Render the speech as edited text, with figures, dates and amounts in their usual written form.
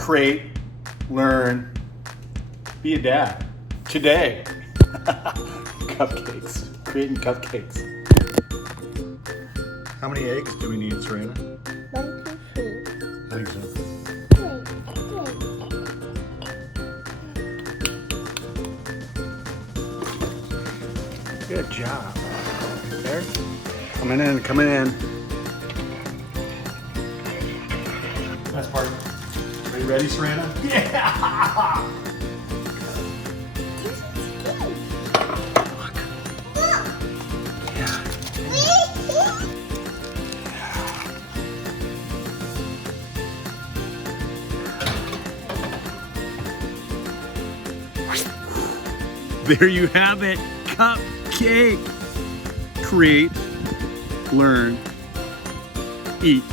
create, learn, be a dad. Today, cupcakes. Creating cupcakes. How many eggs do we need, Serena? 1, 2, 3. I think so. Good job. There. Coming in, coming in. Nice part. Are you ready, Serena? Yeah! There you have it, cupcake. Create, learn, eat.